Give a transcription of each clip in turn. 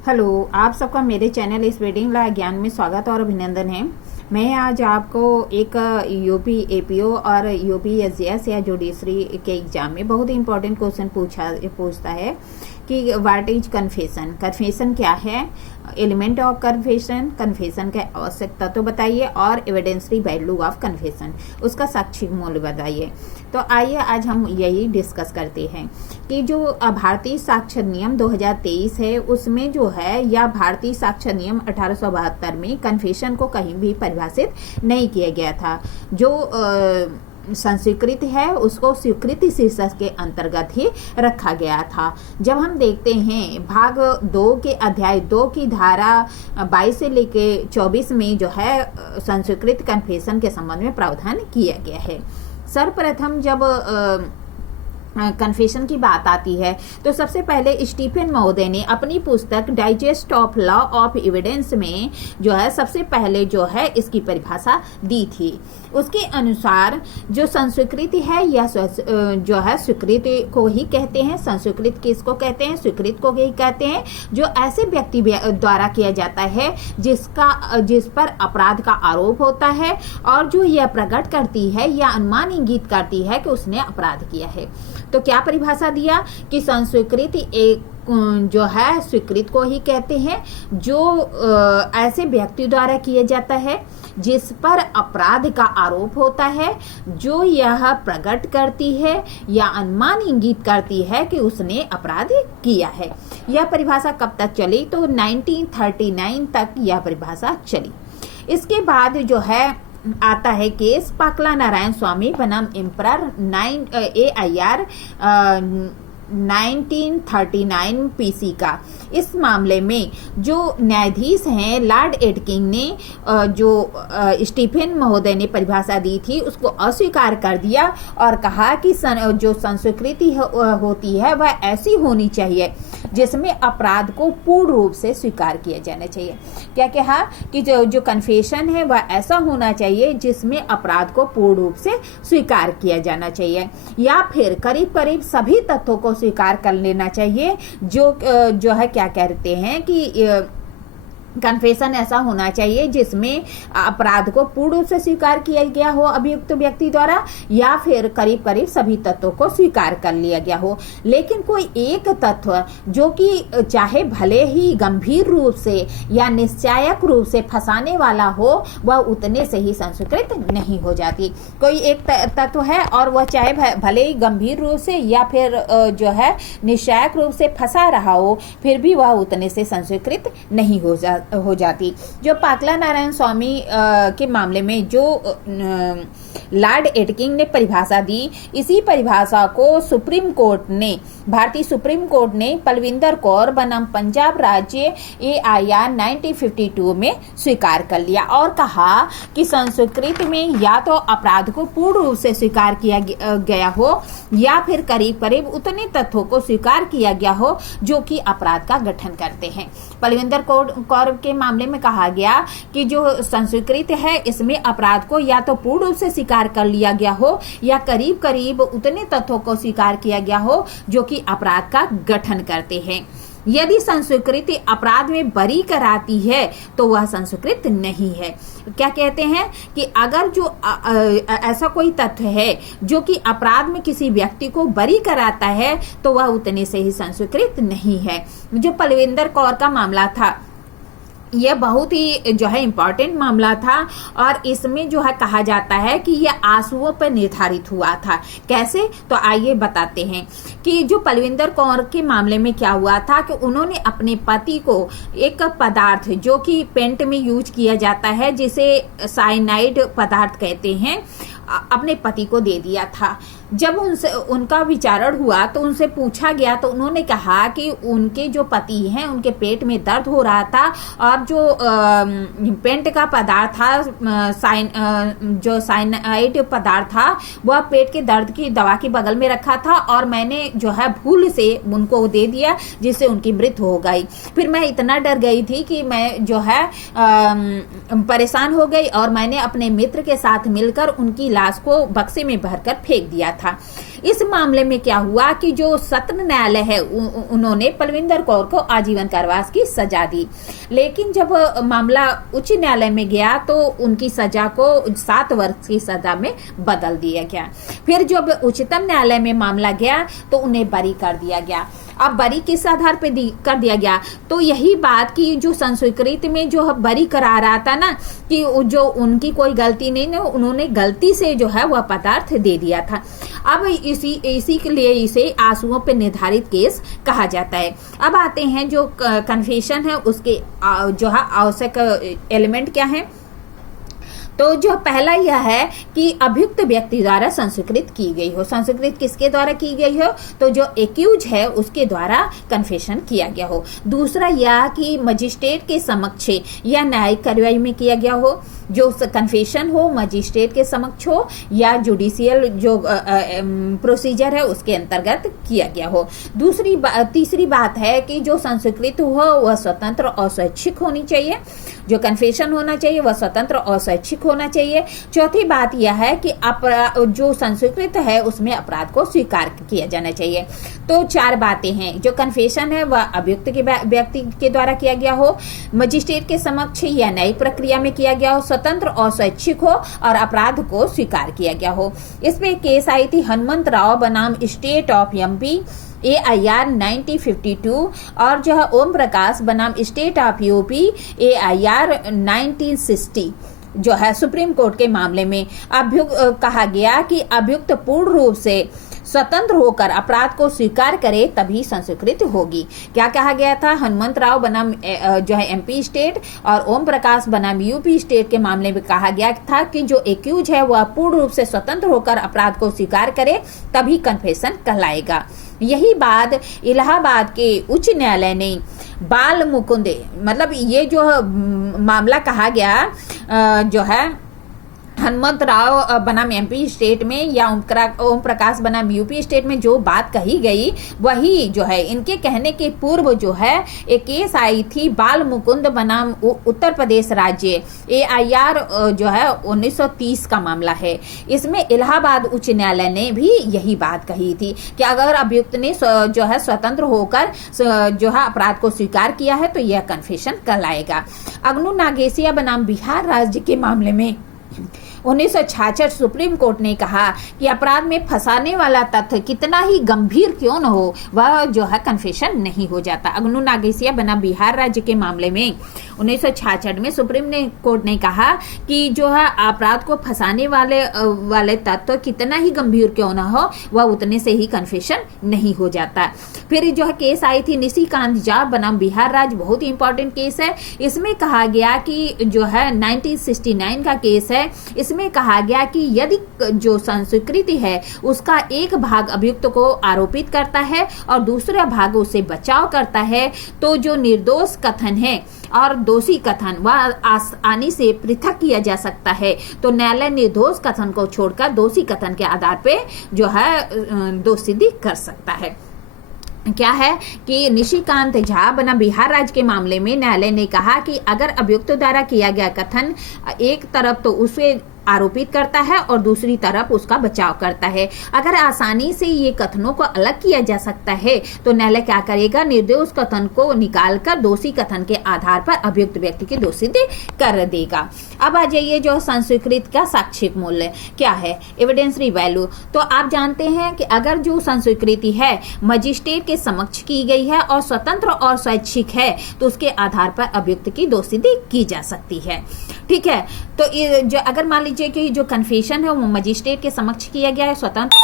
Hello, आप सबका मेरे चैनल इस वेडिंग ला ज्ञान में स्वागत और अभिनंदन है। मैं आज आपको एक यूपी एपीओ और यूपी एसजीएस या जुडिशरी के एग्जाम में बहुत ही इंपॉर्टेंट क्वेश्चन पूछता है कि व्हाट इज कन्फेशन। कन्फेशन क्या है, एलिमेंट ऑफ कन्फेशन, कन्फेशन के आवश्यक तत्व बताइए और एविडेंसरी वैल्यू ऑफ कन्फेशन, उसका साक्षिक मूल्य बताइए। तो आइए आज हम यही डिस्कस करते हैं कि जो भारतीय साक्ष्य नियम 2023 है उसमें जो है, या भारतीय साक्ष्य नियम 1872 में कन्फेशन को कहीं भी परिभाषित नहीं किया गया था। जो संस्वीकृत है उसको स्वीकृति शीर्षक के अंतर्गत ही रखा गया था। जब हम देखते हैं भाग 2 के अध्याय 2 की धारा 22 से लेके 24 में जो है संस्वीकृत कन्फेशन के संबंध में प्रावधान किया गया है। सर्वप्रथम जब कन्फेशन की बात आती है तो सबसे पहले स्टीफन महोदय ने अपनी पुस्तक digest of law of evidence में जो है सबसे पहले जो है इसकी परिभाषा दी थी। उसके अनुसार जो संस्वीकृति है यह जो है स्वीकृति को ही कहते हैं। संस्वीकृत किसको कहते हैं? स्वीकृत को ही कहते हैं जो ऐसे व्यक्ति द्वारा किया जाता है जिस पर अपराध का आरोप होता है और जो यह प्रकट करती है या अनुमान इंगित करती है कि उसने अपराध किया है। तो क्या परिभाषा दिया कि संस्वीकृति एक जो है स्वीकृत को ही कहते हैं जो ऐसे व्यक्ति द्वारा किया जाता है जिस पर अपराध का आरोप होता है, जो यह प्रकट करती है या अनुमान इंगित करती है कि उसने अपराध किया है। यह परिभाषा कब तक चली? तो 1939 तक यह परिभाषा चली। इसके बाद जो है आता है केस पाकला नारायण स्वामी बनाम एम्परर AIR 1939 PC का। इस मामले में जो न्यायाधीश हैं लॉर्ड एडकिंग ने जो स्टीफन महोदय ने परिभाषा दी थी उसको अस्वीकार कर दिया और कहा कि जो संस्वीकृति होती है वह ऐसी होनी चाहिए जिसमें अपराध को पूर्ण रूप से स्वीकार किया जाना चाहिए। क्या कहा कि जो कन्फेशन है वह ऐसा होना चाहिए जिसमें अपराध को पूर्ण रूप से स्वीकार किया जाना चाहिए, या फिर करीब करीब सभी तथ्यों को स्वीकार कर लेना चाहिए। जो है क्या कहते हैं कि कन्फेशन ऐसा होना चाहिए जिसमें अपराध को पूर्ण रूप से स्वीकार किया गया हो अभियुक्त व्यक्ति द्वारा, या फिर करीब करीब सभी तत्वों को स्वीकार कर लिया गया हो। लेकिन कोई एक तत्व जो कि चाहे भले ही गंभीर रूप से या निश्चायक रूप से फंसाने वाला हो वह उतने से ही संस्वीकृत नहीं हो जाती। कोई एक तत्व है और वह चाहे भले ही गंभीर रूप से या फिर जो है निश्चायक रूप से फंसा रहा हो फिर भी वह उतने से संस्वीकृत नहीं हो जाती। जो पाकला नारायण स्वामी के मामले में जो लॉर्ड एडकिंग ने परिभाषा दी, इसी परिभाषा को भारतीय सुप्रीम कोर्ट ने पलविंदर कौर बनाम पंजाब राज्य AIR 1952 में स्वीकार कर लिया और कहा कि संस्कृत में या तो अपराध को पूर्ण रूप से स्वीकार किया गया हो या फिर करीब करीब उतने तथ्यों को स्वीकार किया गया हो जो कि अपराध का गठन करते हैं। पलविंदर कौर के मामले में कहा गया कि जो संस्कृत है इसमें अपराध को या तो पूर्ण रूप से स्वीकार कर लिया गया हो या करीब करीब उतने तथ्यों को स्वीकार किया गया हो जो कि अपराध का गठन करते हैं। यदि संस्कृति अपराध में बरी कराती है तो वह संस्कृत नहीं है। क्या कहते हैं कि अगर जो ऐसा कोई तथ्य है जो कि अपराध में किसी व्यक्ति को बरी कराता है तो वह उतने से ही संस्कृत नहीं है। जो पलविंदर कौर का मामला था यह बहुत ही जो है इम्पोर्टेंट मामला था और इसमें जो है कहा जाता है कि यह आंसुओं पर निर्धारित हुआ था। कैसे? तो आइए बताते हैं कि जो पलविंदर कौर के मामले में क्या हुआ था कि उन्होंने अपने पति को एक पदार्थ जो कि पेंट में यूज किया जाता है जिसे साइनाइड पदार्थ कहते हैं अपने पति को दे दिया था। जब उनका विचारण हुआ तो उनसे पूछा गया तो उन्होंने कहा कि उनके जो पति हैं उनके पेट में दर्द हो रहा था और जो पेंट का पदार्थ था जो साइनाइड पदार्थ था वह पेट के दर्द की दवा के बगल में रखा था और मैंने जो है भूल से उनको दे दिया जिससे उनकी मृत्यु हो गई। फिर मैं इतना डर गई थी कि मैं जो है परेशान हो गई और मैंने अपने मित्र के साथ मिलकर उनकी लाश को बक्से में भरकर फेंक दिया था। इस मामले में क्या हुआ कि जो सत्र न्यायालय है उन्होंने पलविंदर कौर को आजीवन कारावास की सजा दी, लेकिन जब मामला उच्च न्यायालय में गया तो उनकी सजा को 7 वर्ष की सजा में बदल दिया गया। फिर जब उच्चतम न्यायालय में मामला गया तो उन्हें बरी कर दिया गया। अब बरी किस आधार पे कर दिया गया? तो यही बात की जो संस्कृति में जो बरी करा रहा था ना कि जो उनकी कोई गलती नहीं, उन्होंने गलती से जो है वह पदार्थ दे दिया था। अब इसी के लिए इसे आंसुओं पे निर्धारित केस कहा जाता है। अब आते हैं जो कन्फेशन है उसके जो है आवश्यक एलिमेंट क्या है। तो जो पहला यह है कि अभियुक्त व्यक्ति द्वारा संस्कृत की गई हो। संस्कृत किसके द्वारा की गई हो? तो जो एक्यूज है उसके द्वारा कन्फेशन किया गया हो। दूसरा यह कि मजिस्ट्रेट के समक्ष या न्यायिक कार्यवाही में किया गया हो। जो कन्फेशन हो मजिस्ट्रेट के समक्ष हो या जुडिशियल जो प्रोसीजर है उसके अंतर्गत किया गया हो। तीसरी बात है कि जो संस्कृत हो वह स्वतंत्र और स्वैच्छिक होनी चाहिए। जो कन्फेशन होना चाहिए वह स्वतंत्र और स्वैच्छिक होना चाहिए। चौथी बात यह है कि जो संस्कृत है उसमें अपराध को स्वीकार किया जाना चाहिए। तो 4 बातें हैं। जो कन्फेशन है वह अभियुक्त के व्यक्ति के द्वारा किया गया हो, मजिस्ट्रेट के समक्ष या न्यायिक प्रक्रिया में किया गया हो, स्वतंत्र और स्वैच्छिक हो और अपराध को स्वीकार किया गया हो। इसमें केस आई थी हनुमंत राव बनाम स्टेट ऑफ एमपी AIR 1952 और जो है ओम प्रकाश बनाम स्टेट ऑफ यूपी AIR 1960 जो है सुप्रीम कोर्ट के मामले में कहा गया कि अभियुक्त पूर्ण रूप से स्वतंत्र होकर अपराध को स्वीकार करे तभी संस्कृत होगी। क्या कहा गया था? हनुमंत राव बनाम जो है MP स्टेट और ओम प्रकाश बनाम UP स्टेट के मामले में कहा गया था कि जो एक्यूज है वह पूर्ण रूप से स्वतंत्र होकर अपराध को स्वीकार करे तभी कन्फेशन कहलाएगा। यही बात इलाहाबाद के उच्च न्यायालय ने बाल मुकुंद मतलब ये जो मामला कहा गया जो है हनुमंत राव बनाम MP स्टेट में या ओम प्रकाश बनाम UP स्टेट में जो बात कही गई वही जो है इनके कहने के पूर्व जो है एक केस आई थी बाल मुकुंद बनाम उत्तर प्रदेश राज्य AIR जो है 1930 का मामला है। इसमें इलाहाबाद उच्च न्यायालय ने भी यही बात कही थी कि अगर अभियुक्त ने जो है स्वतंत्र होकर जो है अपराध को स्वीकार किया है तो यह कन्फेशन कहलाएगा। अग्नु नागेसिया बनाम बिहार राज्य के मामले में 1966 सुप्रीम कोर्ट ने कहा कि अपराध में फंसाने वाला तथ्य कितना ही गंभीर क्यों न हो वह जो है कन्फेशन नहीं हो जाता। अग्नु नागेसिया बना बिहार राज्य के मामले में 1966 में सुप्रीम कोर्ट ने कहा कि जो है अपराध को फंसाने वाले तथ्य कितना ही गंभीर क्यों न हो वह उतने से ही कन्फेशन नहीं हो जाता। फिर जो है केस आई थी निशिकांत झा बनाम बिहार राज्य, बहुत ही इंपॉर्टेंट केस है। इसमें कहा गया कि जो है 1969 का केस है। इसमें कहा गया कि यदि जो संस्कृति है उसका एक भाग अभियुक्त को आरोपित करता है और दूसरा भाग उसे बचाव करता है तो जो निर्दोष कथन है और दोषी कथन वह आसानी से पृथक किया जा सकता है। तो न्यायालय निर्दोष कथन को छोड़कर दोषी कथन के आधार पे जो है दोष सिद्धि कर सकता है। क्या है कि निशिकांत झा बना बिहार राज्य के मामले में न्यायालय ने कहा कि अगर अभियुक्त द्वारा किया गया कथन एक तरफ तो उसे आरोपित करता है और दूसरी तरफ उसका बचाव करता है, अगर आसानी से ये कथनों को अलग किया जा सकता है तो न्यायालय क्या करेगा? निर्दोष कथन को निकालकर दोषी कथन के आधार पर अभियुक्त व्यक्ति की दोषिता कर देगा। अब आ जाइए जो संस्कृत का साक्षिक मूल्य क्या है, एविडेंसरी वैल्यू। तो आप जानते हैं कि अगर जो संस्कृति है मजिस्ट्रेट के समक्ष की गई है और स्वतंत्र और स्वैच्छिक है तो उसके आधार पर अभियुक्त की दोषिता की जा सकती है। ठीक है, तो जो अगर मान लीजिए कि जो कन्फेशन है वो मजिस्ट्रेट के समक्ष किया गया है स्वतंत्र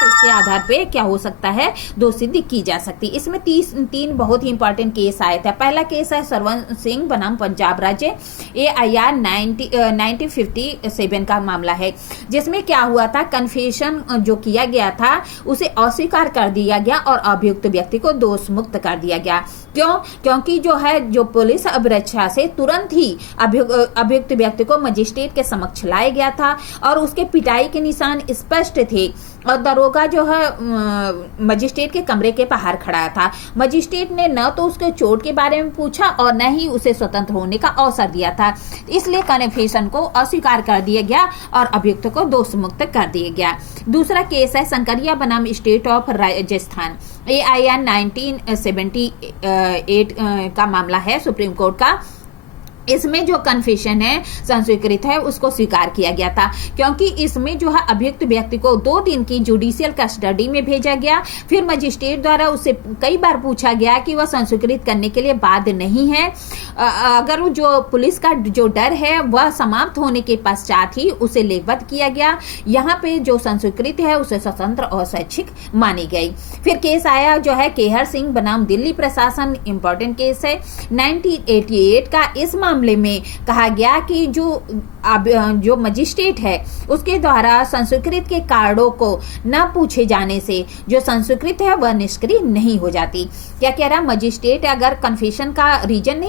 तो उसके आधार पे क्या हो सकता है? दोषसिद्धि की जा सकती है। इसमें 3 बहुत ही इंपॉर्टेंट केस आए थे। पहला केस है सरवन सिंह बनाम पंजाब राज्य AIR 1957 का मामला है, जिसमें क्या हुआ था? कन्फेशन जो किया गया था उसे अस्वीकार कर दिया गया और अभियुक्त व्यक्ति को दोष मुक्त कर दिया गया। क्यों? क्योंकि जो है जो पुलिस अभिरक्षा से तुरंत ही अभियुक्त व्यक्ति को मजिस्ट्रेट के समक्ष लाया गया था और उसके पिटाई के निशान स्पष्ट थे और दरोगा जो है मजिस्ट्रेट के कमरे के बाहर खड़ा था। मजिस्ट्रेट ने न तो उसके चोट के बारे में पूछा और न ही उसे स्वतंत्र होने का अवसर दिया था, इसलिए कन्फेशन को अस्वीकार कर दिया गया और अभियुक्त को दोष मुक्त कर दिया गया। दूसरा केस है संकरिया बनाम स्टेट ऑफ राजस्थान, AIR 1978 का मामला है सुप्रीम कोर्ट का। इसमें जो कन्फेशन है संस्वीकृत है उसको स्वीकार किया गया था, क्योंकि इसमें जो है अभियुक्त व्यक्ति को 2 दिन की जुडिशियल कस्टडी में भेजा गया। फिर मजिस्ट्रेट द्वारा उससे कई बार पूछा गया कि वह संस्वीकृत करने के लिए बाध्य नहीं है। अगर जो पुलिस का जो डर है वह समाप्त होने के पश्चात ही उसे लेखबद्ध किया गया। यहाँ पे जो संस्वीकृत है उसे स्वतंत्र और स्वैच्छिक मानी गई। फिर केस आया जो है केहर सिंह बनाम दिल्ली प्रशासन, इंपॉर्टेंट केस है 1988 का। इस मामले में कहा गया कि जो मजिस्ट्रेट है उसके द्वारा संस्वीकृत के कारणों को न पूछे जाने से जो संस्वीकृत है वह निष्क्रिय नहीं हो जाती। क्या कह रहा, मजिस्ट्रेट अगर कन्फेशन का रीजन नहीं